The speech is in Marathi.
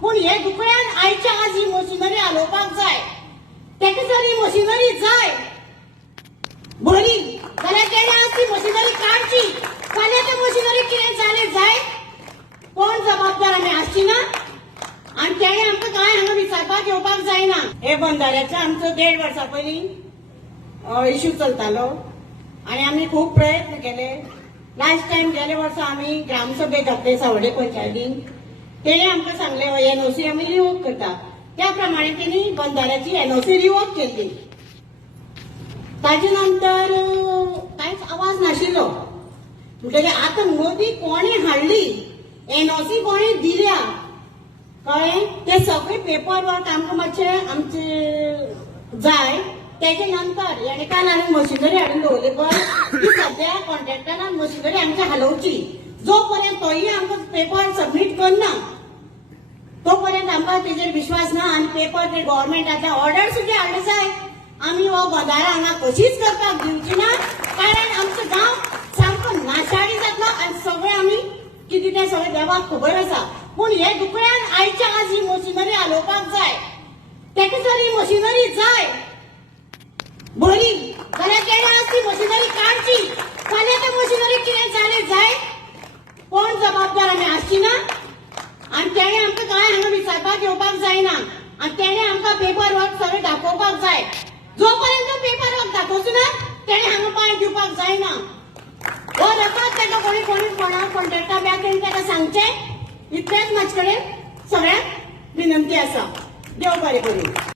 पूण हे दुकड्यान आयच्या आज ही मशिनरी हालोवपाक जाय. तेका जर ही मशिनरी जाय बरी जाल्यार तेणे आज ती मशिनरी काडची. फाल्यां त्या मशिनरी कितें जालें जाय कोण जबाबदार आमी आसची ना. आनी तेणे आमकां कांय हांगा विचारपाक येवपाक जायना. हे बंधाऱ्याचो आमचो 1.5 वर्सां पयलीं इश्यू चलतालो आनी आमी खूब प्रयत्न केले. लास्ट टायम गेले वर्सा आमी ग्रामसभेक घातले सावड्डे पंचायतीन. तेणे आमकां सांगले एनओसी आमी रिवोक करता. त्या प्रमाणे तेणी बंधाऱ्याची एनओसी रिवोक केल्ली. ताजे नंतर कांयच आवाज नाशिल्लो. म्हणटकीर आतां मोदी कोणी हाडली एनओसी कोणी दिल्या कळ्ळें. ते सगळे पेपर वर्क आमकां मातशें आमचे जाय. तेजे नंतर हेणे काल आनी मशिनरी हाडून दवरली पळय ती सद्या कॉन्ट्रॅक्टरान मशिनरी आमची हालोवची. जो पर्यंत तोय आमकां पेपर सबमीट करना तो पर्यंत आमकां तेजेर विश्वास ना. आनी पेपर ते गव्हर्मेंटाचे ऑर्डर सुद्दां हाडले जाय. आमी हो बंधारो हांगा कशीच करपाक दिवची ना. कारण आमचो गांव सामको नाशाडी जातलो आनी सगळे आमी कितें तें सगळें देवाक खबर आसा. पूण हे दुकड्यान आयच्या आज ही मशिनरी हालोवपाक जाय. तेका जर ही मशिनरी जाय बरी जाल्यार तेणे आज ती मशिनरी काडची. फाल्यां त्या मशिनरी कितें जालें जाय कोण जबाबदार आमी आसची ना. आनी तेणे आमकां कांय हांगा विचारपाक येवपाक जायना. आनी तेणे आमकां पेपर वर्क सगळें दाखोवपाक जाय. जो पर्यंत पेपर वर्क दाखोवचो ना तेणे हांगा पांय दिवपाक जायना. हो रकाद तेका कोणी कॉन्ट्रॅक्टा बॅक तेका सांगचें. इतलेंच म्हाजे कडेन सगळ्यांक विनंती आसा. देव बरें करूं.